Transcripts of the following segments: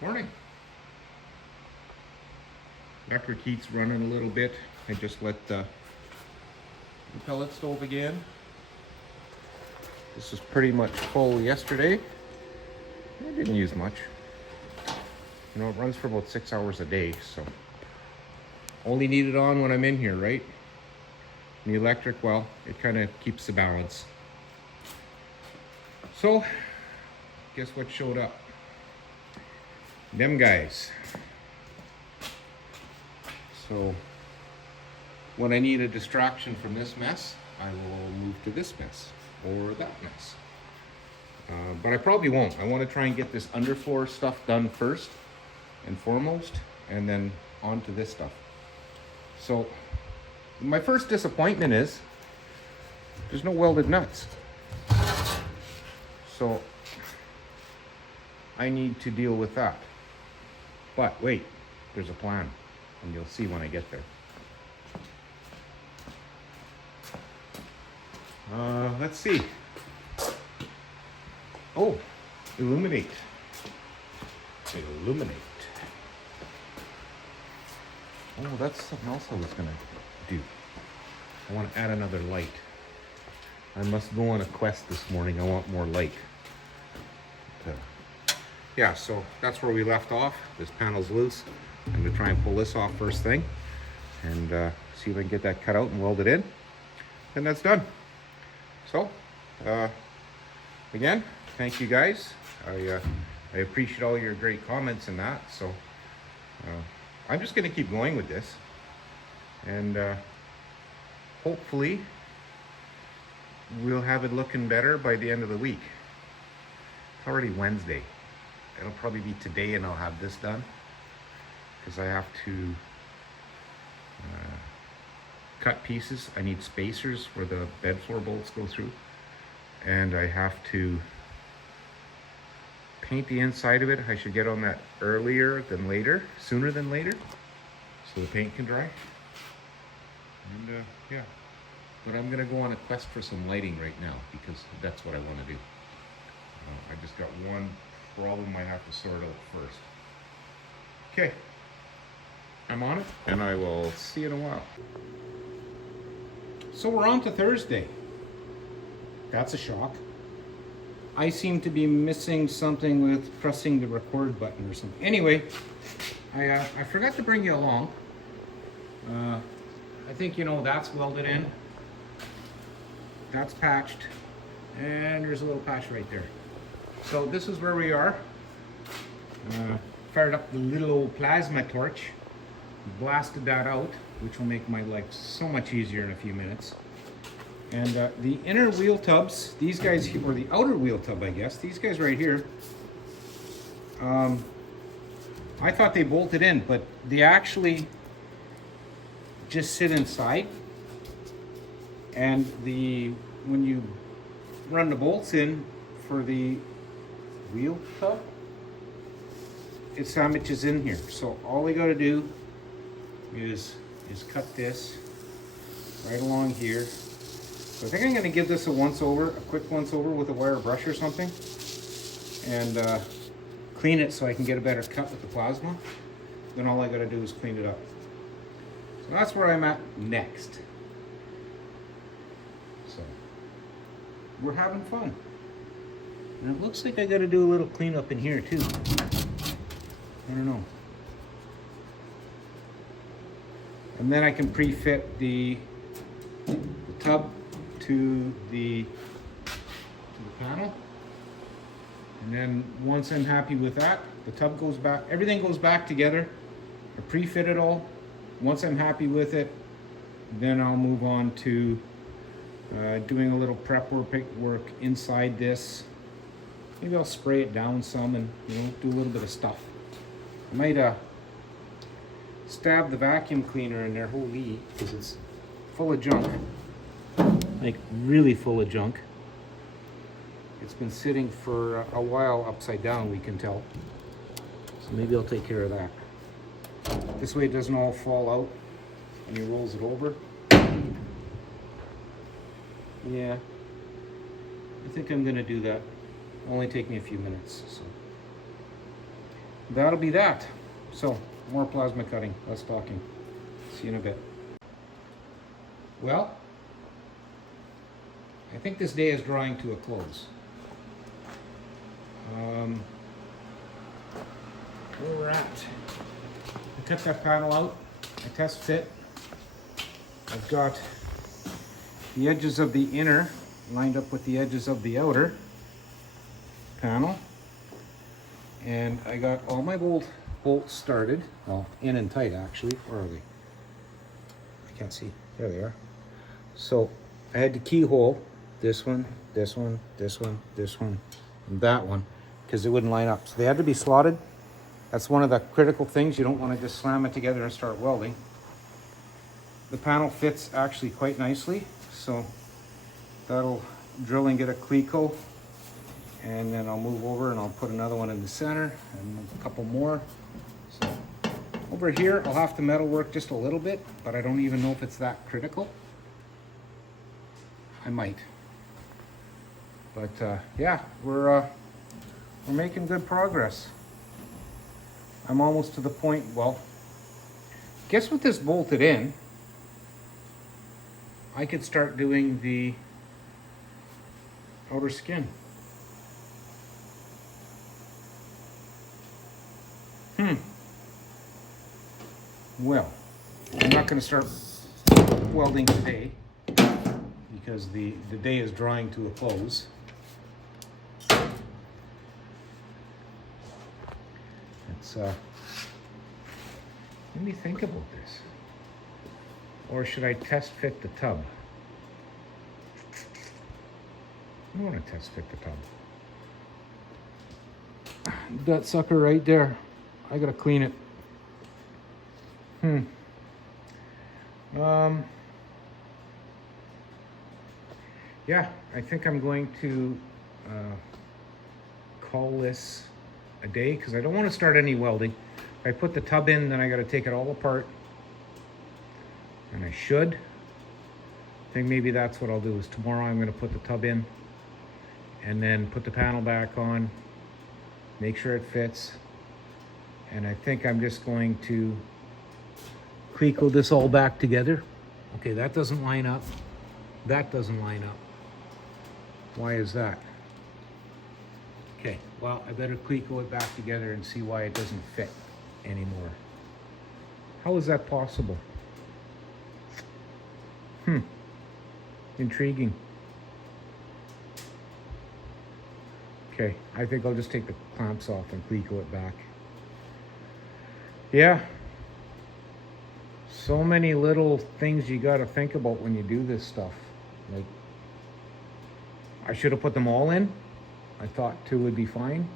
Morning. Electric heat's running a little bit. I just let the pellet stove again. This was pretty much full yesterday. I didn't use much. You know, it runs for about 6 hours a day, so only need it on when I'm in here, right? And the electric, well, it kind of keeps the balance. So, guess what showed up? Them guys. So, when I need a distraction from this mess, I will move to this mess or that mess. But I probably won't. I want to try and get this underfloor stuff done first and foremost, and then on to this stuff. So, my first disappointment is there's no welded nuts. So, I need to deal with that. But wait, there's a plan, and you'll see when I get there. Let's see. Oh, illuminate. Illuminate. Oh, that's something else I was gonna do. I want to add another light. I must go on a quest this morning. I want more light. Yeah, so that's where we left off. This panel's loose. I'm gonna try and pull this off first thing and see if I can get that cut out and weld it in. And that's done. So, again, thank you guys. I appreciate all your great comments and that. So, I'm just gonna keep going with this. And hopefully, we'll have it looking better by the end of the week. It's already Wednesday. It'll probably be today and I'll have this done, because I have to cut pieces. I need spacers where the bed floor bolts go through, and I have to paint the inside of it. I should get on that earlier than later, sooner than later, so the paint can dry. And yeah, but I'm gonna go on a quest for some lighting right now, because that's what I want to do. I just got one problem I have to sort out first. Okay, I'm on it, and I will see you in a while. So we're on to Thursday. That's a shock. I seem to be missing something with pressing the record button or something. Anyway, I forgot to bring you along. I think you know that's welded in. That's patched, and there's a little patch right there. So this is where we are. Fired up the little old plasma torch, blasted that out, which will make my life so much easier in a few minutes. And the inner wheel tubs, these guys, or the outer wheel tub, I guess, these guys right here, I thought they bolted in, but they actually just sit inside. And when you run the bolts in for the wheel tub, it sandwiches in here. So all I gotta do is cut this right along here. So I think I'm gonna give this a quick once over with a wire brush or something, and clean it so I can get a better cut with the plasma. Then all I gotta do is clean it up. So that's where I'm at next. So we're having fun. And it looks like I gotta do a little cleanup in here too. I don't know. And then I can pre-fit the tub to the panel. And then once I'm happy with that, the tub goes back, everything goes back together. I pre-fit it all. Once I'm happy with it, then I'll move on to doing a little prep work inside this. Maybe I'll spray it down some and, you know, do a little bit of stuff. I might stab the vacuum cleaner in there, holy, because it's full of junk. Like really full of junk. It's been sitting for a while upside down, we can tell. So maybe I'll take care of that. This way it doesn't all fall out and he rolls it over. Yeah, I think I'm gonna do that. Only take me a few minutes. So that'll be that. So, more plasma cutting, less talking. See you in a bit. Well, I think this day is drawing to a close. Where we're at. I cut that panel out. I test fit. I've got the edges of the inner lined up with the edges of the outer panel. And I got all my bolts started. Well, in and tight actually. Where are they? I can't see. There they are. So I had to keyhole this one, this one, this one, this one, and that one, because it wouldn't line up. So they had to be slotted. That's one of the critical things. You don't want to just slam it together and start welding. The panel fits actually quite nicely, so that'll drill and get a cleco, and then I'll move over and I'll put another one in the center and a couple more. So over here I'll have to metal work just a little bit, but I don't even know if it's that critical. I might. But yeah, we're making good progress. I'm almost to the point, well, guess with this bolted in, I could start doing the outer skin. Well, I'm not going to start welding today because the day is drawing to a close. It's let me think about this. Or should I test fit the tub? I want to test fit the tub. That sucker right there. I gotta clean it. Yeah, I think I'm going to call this a day because I don't want to start any welding. If I put the tub in, then I got to take it all apart. And I should. I think maybe that's what I'll do is tomorrow I'm going to put the tub in and then put the panel back on, make sure it fits. And I think I'm just going to cleco this all back together. Okay, that doesn't line up. That doesn't line up. Why is that? Okay, well, I better cleco it back together and see why it doesn't fit anymore. How is that possible? Intriguing. Okay, I think I'll just take the clamps off and cleco it back. Yeah. So many little things you gotta think about when you do this stuff. Like, I should have put them all in. I thought 2 would be fine,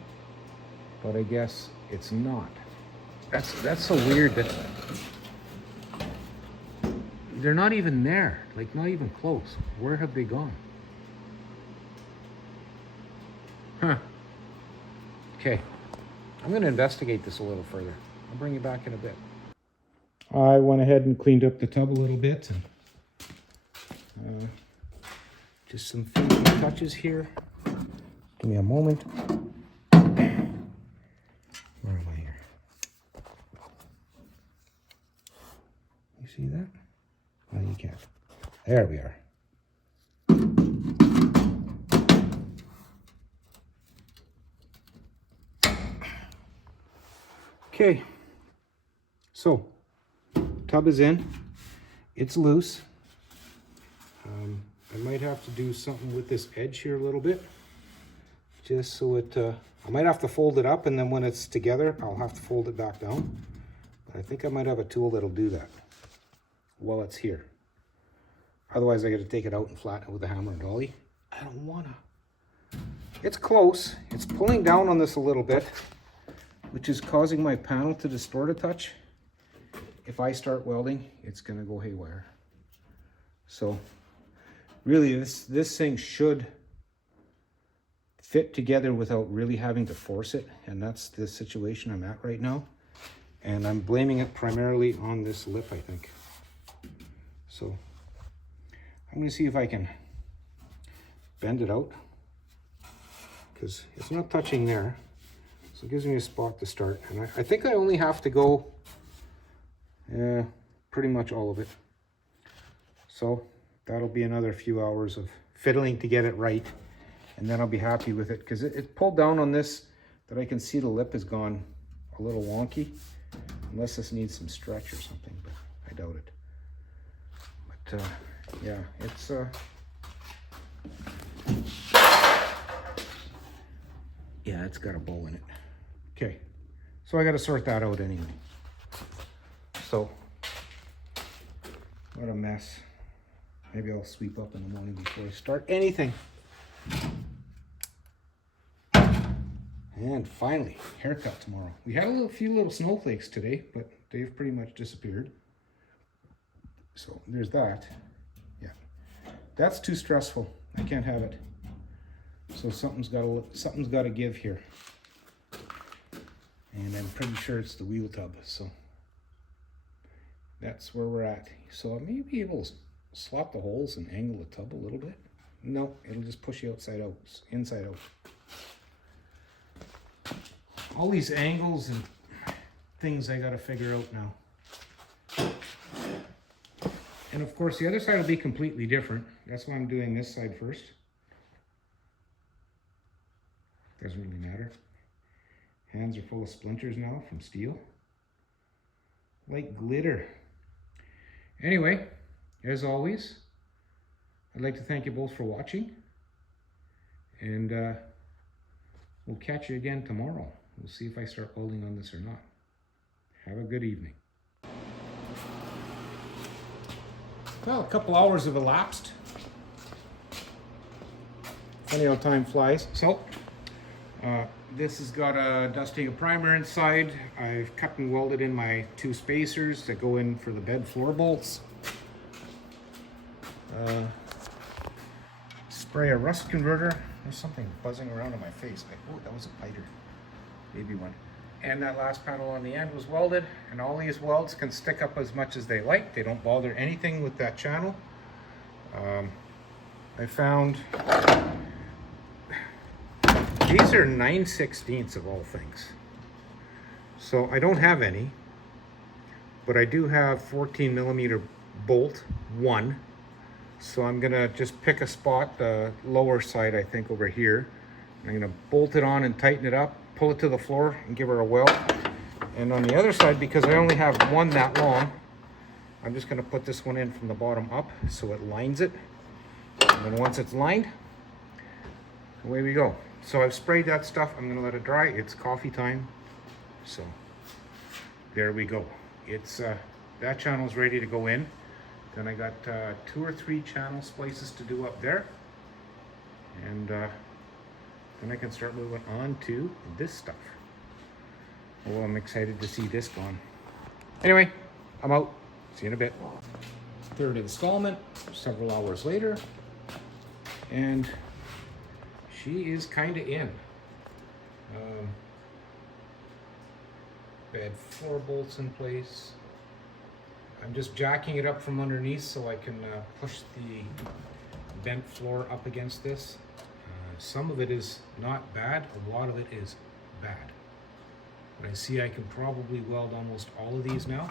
but I guess it's not. That's so weird that they're not even there, like not even close. Where have they gone? Okay, I'm gonna investigate this a little further. I'll bring you back in a bit. I went ahead and cleaned up the tub a little bit. And, just some finishing touches here. Give me a moment. Where am I here? You see that? Oh, you can't. There we are. Okay. So, tub is in. It's loose. I might have to do something with this edge here a little bit. Just so it, I might have to fold it up, and then when it's together, I'll have to fold it back down. But I think I might have a tool that'll do that while it's here. Otherwise, I got to take it out and flatten it with a hammer and dolly. I don't wanna. It's close. It's pulling down on this a little bit, which is causing my panel to distort a touch. If I start welding, it's gonna go haywire. So really, this thing should fit together without really having to force it, and that's the situation I'm at right now. And I'm blaming it primarily on this lip, I think. So I'm gonna see if I can bend it out, because it's not touching there. So So it gives me a spot to start. And I think I only have to go pretty much all of it. So that'll be another few hours of fiddling to get it right. And then I'll be happy with it, because it pulled down on this that I can see the lip has gone a little wonky. Unless this needs some stretch or something, but I doubt it. But yeah, it's yeah, it's got a bowl in it. Okay, so I got to sort that out anyway. So what a mess. Maybe I'll sweep up in the morning before I start anything. And finally, haircut tomorrow. We had a few little snowflakes today, but they've pretty much disappeared. So there's that. Yeah, that's too stressful. I can't have it. So something's got to give here. And I'm pretty sure it's the wheel tub. So that's where we're at. So I may be able to slot the holes and angle the tub a little bit. No, it'll just push you inside out. All these angles and things I gotta figure out now. And of course the other side will be completely different. That's why I'm doing this side first. Doesn't really matter. Hands are full of splinters now from steel. Like glitter. Anyway, as always, I'd like to thank you both for watching. And we'll catch you again tomorrow. We'll see if I start welding on this or not. Have a good evening. Well, a couple hours have elapsed. Funny how time flies. So, this has got a dusting of primer inside. I've cut and welded in my 2 spacers that go in for the bed floor bolts. Spray a rust converter. There's something buzzing around in my face. Oh, that was a biter. Maybe one. And that last panel on the end was welded, and all these welds can stick up as much as they like. They don't bother anything with that channel. I found these are 9/16 of all things. So I don't have any, but I do have 14mm bolt 1. So I'm gonna just pick a spot, the lower side I think over here. I'm gonna bolt it on and tighten it up, pull it to the floor and give her a weld. And on the other side, because I only have one that long, I'm just gonna put this one in from the bottom up so it lines it. And then once it's lined, away we go. So I've sprayed that stuff, I'm gonna let it dry. It's coffee time. So there we go. It's that channel's ready to go in. Then I got 2 or 3 channel splices to do up there. And then I can start moving on to this stuff. Oh, I'm excited to see this gone. Anyway, I'm out. See you in a bit. Third installment, several hours later. And she is kind of in. Bed floor bolts in place. I'm just jacking it up from underneath so I can push the bent floor up against this. Some of it is not bad, a lot of it is bad. But I see I can probably weld almost all of these now.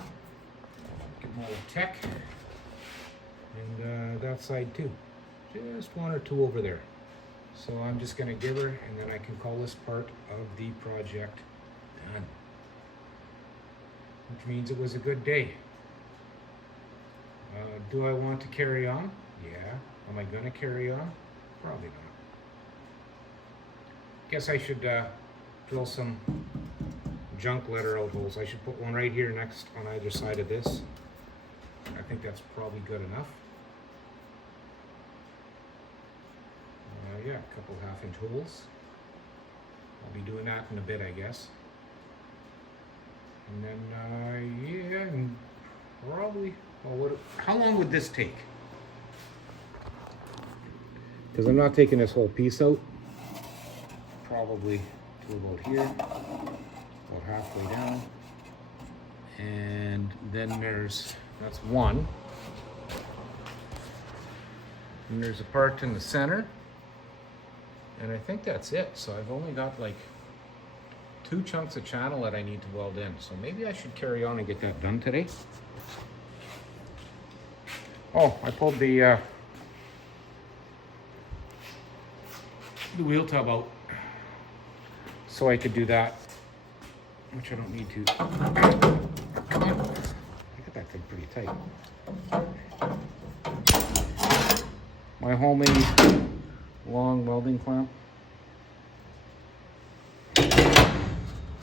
Get my tech. And that side too. Just 1 or 2 over there. So I'm just gonna give her, and then I can call this part of the project done. Which means it was a good day. Do I want to carry on? Yeah. Am I gonna carry on? Probably not. Guess I should drill some junk letter out holes. I should put one right here next on either side of this. I think that's probably good enough. Yeah, a couple 1/2-inch holes. I'll be doing that in a bit, I guess. And then, yeah, and probably, well, how long would this take? Because I'm not taking this whole piece out. Probably to about here, about halfway down. And then that's one. And there's a part in the center. And I think that's it. So I've only got like 2 chunks of channel that I need to weld in. So maybe I should carry on and get that done today. Oh, I pulled the wheel tub out so I could do that, which I don't need to. I got that thing pretty tight. My homemade long welding clamp.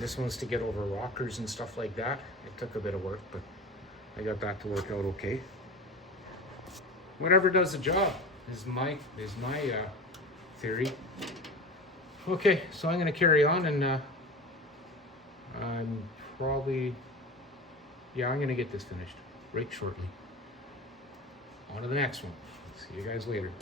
This one's to get over rockers and stuff like that. It took a bit of work, but I got that to work out okay. Whatever does the job is my theory. Okay, so I'm gonna carry on, and I'm probably, yeah, I'm gonna get this finished right shortly. On to the next one. See you guys later.